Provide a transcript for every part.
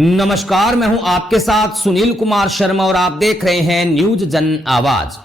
नमस्कार, मैं हूं आपके साथ सुनील कुमार शर्मा और आप देख रहे हैं न्यूज जन आवाज।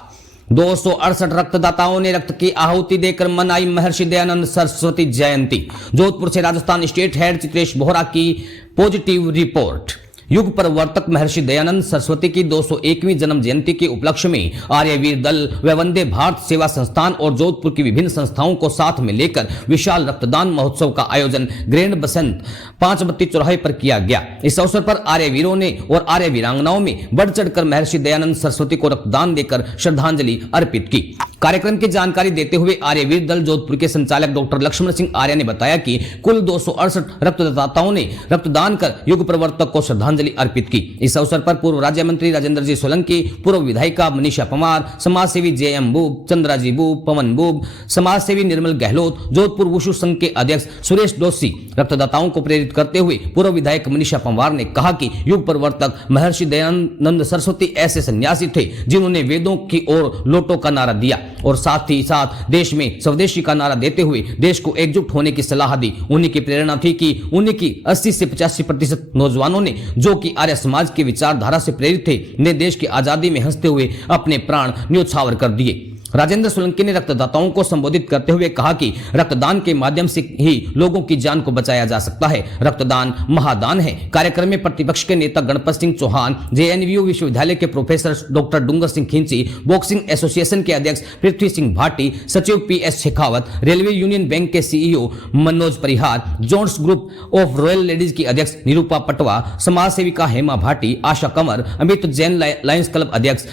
268 रक्तदाताओं ने रक्त की आहुति देकर मनाई महर्षि दयानंद सरस्वती जयंती। जोधपुर से राजस्थान स्टेट हेड चित्रेश बोहरा की पॉजिटिव रिपोर्ट। युग प्रवर्तक महर्षि दयानंद सरस्वती की 201वीं जन्म जयंती के उपलक्ष्य में आर्यवीर दल व वंदे भारत सेवा संस्थान और जोधपुर की विभिन्न संस्थाओं को साथ में लेकर विशाल रक्तदान महोत्सव का आयोजन ग्रैंड बसंत 5 चौराहे पर किया गया। इस अवसर पर आर्यवीरों ने और आर्य वीरांगनाओं में बढ़ चढ़कर महर्षि दयानंद सरस्वती को रक्तदान देकर श्रद्धांजलि अर्पित की। कार्यक्रम की जानकारी देते हुए आर्यवीर दल जोधपुर के संचालक डॉक्टर लक्ष्मण सिंह आर्य ने बताया कि कुल 268 रक्तदाताओं ने रक्तदान कर युग प्रवर्तक को श्रद्धांजलि अर्पित की। इस अवसर पर पूर्व राज्य मंत्री राजेंद्र जी सोलंकी, पूर्व विधायिका मनीषा पवार, समाजसेवी JM बूब, चंद्रा जी बूब, पवन बूब, समाजसेवी निर्मल गहलोत, जोधपुर वुशु संघ के अध्यक्ष सुरेश दोषी रक्तदाताओं को प्रेरित करते हुए पूर्व विधायक मनीषा पवार ने कहा कि युग प्रवर्तक महर्षि दयानंद सरस्वती ऐसे सन्यासी थे जिन्होंने वेदों की ओर लौटो का नारा दिया और साथ ही साथ देश में स्वदेशी का नारा देते हुए देश को एकजुट होने की सलाह दी। उन्हीं की प्रेरणा थी कि उन्हीं की 80 से 85% नौजवानों ने जो कि आर्य समाज की विचारधारा से प्रेरित थे ने देश की आजादी में हंसते हुए अपने प्राण न्योछावर कर दिए। राजेंद्र सोलंकी ने रक्तदाताओं को संबोधित करते हुए कहा कि रक्तदान के माध्यम से ही लोगों की जान को बचाया जा सकता है। रक्तदान महादान है। कार्यक्रम में प्रतिपक्ष के नेता गणपत सिंह चौहान, JNU विश्वविद्यालय के प्रोफेसर डॉक्टर डूंगर सिंह खिंची, बॉक्सिंग एसोसिएशन के अध्यक्ष पृथ्वी सिंह भाटी, सचिव PS Shekhawat, railway union bank के CEO Manoj Parihar, Jones group of royal ladies की अध्यक्ष निरूपा पटवा, समाज सेविका हेमा भाटी, आशा कंवर, अमित जैन लायंस क्लब अध्यक्ष,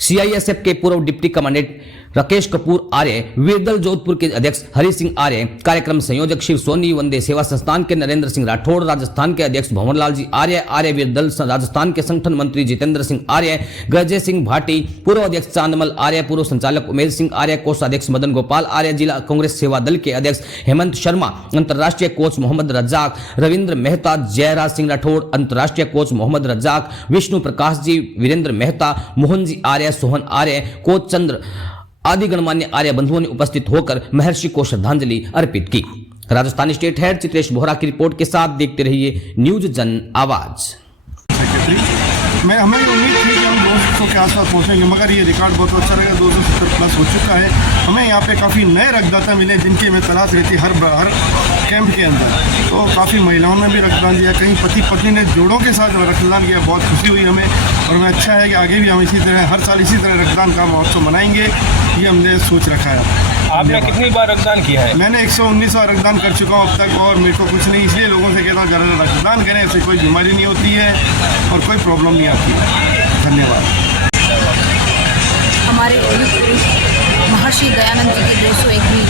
CISF के पूर्व डिप्टी कमांडेंट राकेश कपूर आर्य, वीरदल जोधपुर के अध्यक्ष हरि सिंह आर्य, कार्यक्रम संयोजक शिव सोनी, वंदे सेवा संस्थान के नरेंद्र सिंह राठौड़, राजस्थान के अध्यक्ष भंवरलाल जी आर्य, आर्य वीरदल राजस्थान के संगठन मंत्री जितेंद्र सिंह आर्य, गरजय सिंह भाटी, पूर्व अध्यक्ष चांदमल आर्य, पूर्व संचालक उमेश सिंह आर्य, कोषाध्यक्ष मदन गोपाल आर्य, जिला कांग्रेस सेवा दल के अध्यक्ष हेमंत शर्मा, अंतर्राष्ट्रीय कोच मोहम्मद रज्जाक, रविंद्र मेहता, जयराज सिंह राठौड़, अंतर्राष्ट्रीय कोच मोहम्मद रज्जाक, विष्णु प्रकाश जी, वीरेंद्र मेहता, मोहन जी आर्य, सोहन आर्य, कोच चंद्र आदि गणमान्य आर्य बंधुओं ने उपस्थित होकर महर्षि को श्रद्धांजलि अर्पित की। राजस्थान स्टेट हेड चित्रेश बोहरा की रिपोर्ट के साथ देखते रहिए न्यूज जन आवाज। हमें उम्मीद थी कि हम 200 के आसपास पहुँचेंगे, मगर ये रिकॉर्ड बहुत अच्छा रहेगा। 270 प्लस हो चुका है। हमें यहाँ पे काफ़ी नए रक्तदाता मिले जिनकी हमें तलाश रहती हर कैंप के अंदर। तो काफ़ी महिलाओं ने भी रक्तदान दिया, कहीं पति पत्नी ने जोड़ों के साथ रक्तदान किया। बहुत खुशी हुई हमें और हमें अच्छा है कि आगे भी हम इसी तरह हर साल इसी तरह रक्तदान का महोत्सव मनाएंगे, ये हमने सोच रखा है। आपने कितनी बार रक्तदान किया है? मैंने 119 बार रक्तदान कर चुका हूँ अब तक और मेरे को कुछ नहीं, इसलिए लोगों से कहता हूँ ज़रा रक्तदान करें, ऐसे कोई बीमारी नहीं होती है और कोई प्रॉब्लम नहीं आती है। धन्यवाद। हमारे महर्षि दयानंद जी की 201वीं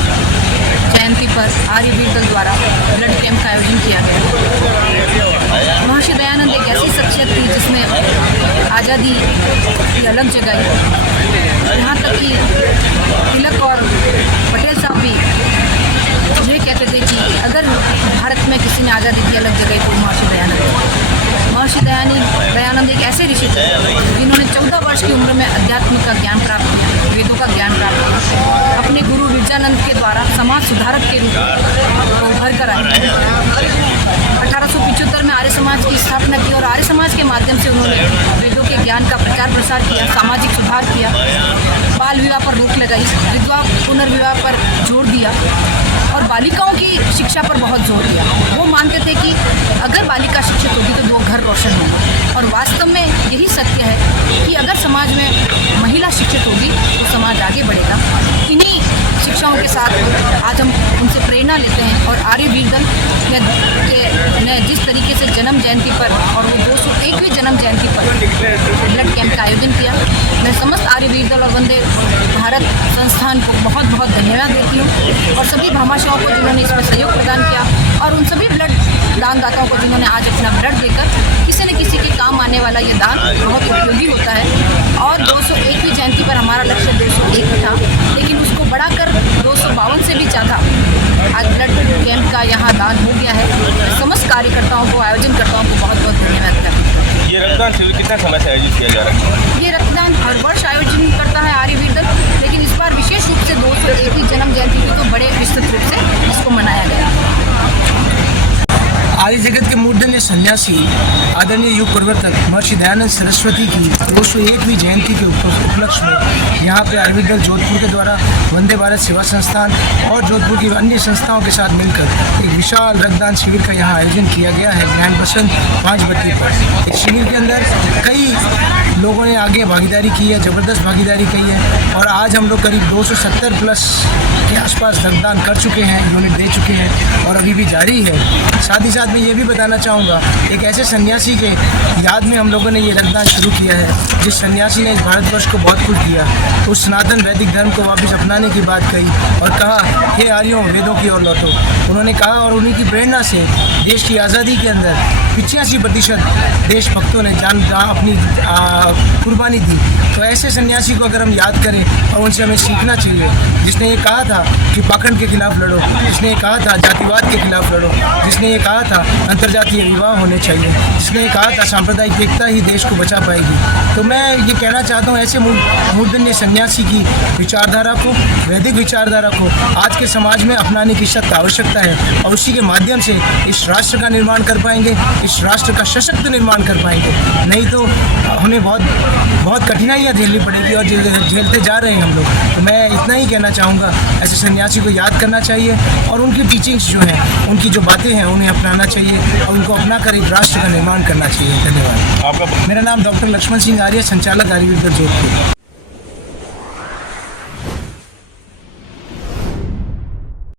जयंती पर आर्यवीर दल द्वारा ब्लड कैंप का आयोजन किया गया। महर्षि दयानंद एक ऐसी शख्सियत थी जिसने आज़ादी की अलग जगह, यहाँ तक कि तिलक और पटेल साहब भी ये कहते थे कि अगर भारत में किसी ने आज़ादी की अलग जगह तो महर्षि दयानंद एक ऐसे ऋषि थे जिन्होंने 14 वर्ष की उम्र में अध्यात्म का ज्ञान प्राप्त किया, वेदों का ज्ञान प्राप्त किया। अपने गुरु विरजानंद के द्वारा समाज सुधारक के रूप में उभर कर आए। 1875 में आर्य समाज की स्थापना की और आर्य समाज के माध्यम से उन्होंने वेदों के ज्ञान का प्रचार प्रसार किया, सामाजिक सुधार किया, बाल विवाह पर रोक लगाई, विधवा पुनर्विवाह पर जोर दिया और बालिकाओं की शिक्षा पर बहुत जोर दिया। वो मानते थे कि अगर बालिका शिक्षित होगी तो 2 घर रोशन होंगे और वास्तव में यही सत्य है कि अगर समाज में महिला शिक्षित होगी तो समाज आगे बढ़ेगा। इन्हीं शिक्षाओं के साथ आज हम उनसे प्रेरणा लेते हैं और आर्यवीर दल ने जिस तरीके से जन्म जयंती पर और वो 201वीं जन्म जयंती पर ब्लड कैंप का आयोजन किया, मैं समस्त आर्यवीर दल और वंदे भारत संस्थान को बहुत बहुत धन्यवाद देती हूँ और सभी भामाशाहों को जिन्होंने इसमें सहयोग प्रदान किया और उन सभी ब्लड दानदाताओं को जिन्होंने आज अपना ब्लड देकर किसी न किसी के काम आने वाला ये दान बहुत उपयोगी होता है। और 201वीं जयंती पर हमारा लक्ष्य 201 था, लेकिन उसको बढ़ाकर 252 से भी ज़्यादा आज ब्लड कैंप का यहाँ दान हो गया है। समस्त कार्यकर्ताओं को, आयोजनकर्ताओं को बहुत बहुत धन्यवाद करते हैं। ये रक्तदान शिविर कितना समय से आयोजित किया जा रहा है? ये रक्तदान हर वर्ष आयोजन करता है आर्यवीर दल, लेकिन इस बार विशेष रूप से 201वीं जन्म जयंती को तो बड़े विस्तृत रूप से इसको मनाया गया। आर्य जगत के मूर्धन्य सन्यासी आदरणीय युग प्रवर्तक महर्षि दयानंद सरस्वती की 201वीं जयंती के उपलक्ष्य में यहाँ पे आयुर्वेद जोधपुर के द्वारा वंदे भारत सेवा संस्थान और जोधपुर की अन्य संस्थाओं के साथ मिलकर एक विशाल रक्तदान शिविर का यहाँ आयोजन किया गया है ज्ञान बसंत 5 बत्ती पर। इस शिविर के अंदर कई लोगों ने आगे भागीदारी की है, ज़बरदस्त भागीदारी की है और आज हम लोग करीब 270 प्लस के आसपास रक्तदान कर चुके हैं, यूनिट दे चुके हैं और अभी भी जारी है। साथ ही साथ मैं ये भी बताना चाहूँगा, एक ऐसे सन्यासी के याद में हम लोगों ने ये रक्तदान शुरू किया है जिस सन्यासी ने इस भारतवर्ष को बहुत कुछ दिया, उस सनातन वैदिक धर्म को वापस अपनाने की बात कही और कहा हे आर्यों वेदों की ओर लौटो। उन्होंने कहा और उन्हीं की प्रेरणा से देश की आज़ादी के अंदर 85% देशभक्तों ने जान अपनी कुर्बानी दी। तो ऐसे सन्यासी को अगर हम याद करें और उनसे हमें सीखना चाहिए, जिसने ये कहा था कि पाखंड के खिलाफ लड़ो, जिसने ये कहा था जातिवाद के खिलाफ लड़ो, जिसने ये कहा था अंतर्जातीय विवाह होने चाहिए, जिसने ये कहा था सांप्रदायिक एकता ही देश को बचा पाएगी। तो मैं ये कहना चाहता हूँ ऐसे मूर्धन्य सन्यासी की विचारधारा को, वैदिक विचारधारा को आज के समाज में अपनाने की सख्त आवश्यकता है और उसी के माध्यम से इस राष्ट्र का निर्माण कर पाएंगे, इस राष्ट्र का सशक्त निर्माण कर पाएंगे। नहीं तो हमें बहुत कठिनाइयाँ झेलनी पड़ेगी और झेलते जा रहे हैं हम लोग। तो मैं इतना ही कहना चाहूँगा, ऐसे सन्यासी को याद करना चाहिए और उनकी टीचिंग्स जो हैं, उनकी जो बातें हैं उन्हें अपनाना चाहिए और उनको अपना कर एक राष्ट्र का निर्माण करना चाहिए। धन्यवाद। आपका मेरा नाम डॉक्टर लक्ष्मण सिंह आर्य, संचालक आयुर्वेद जोधपुर।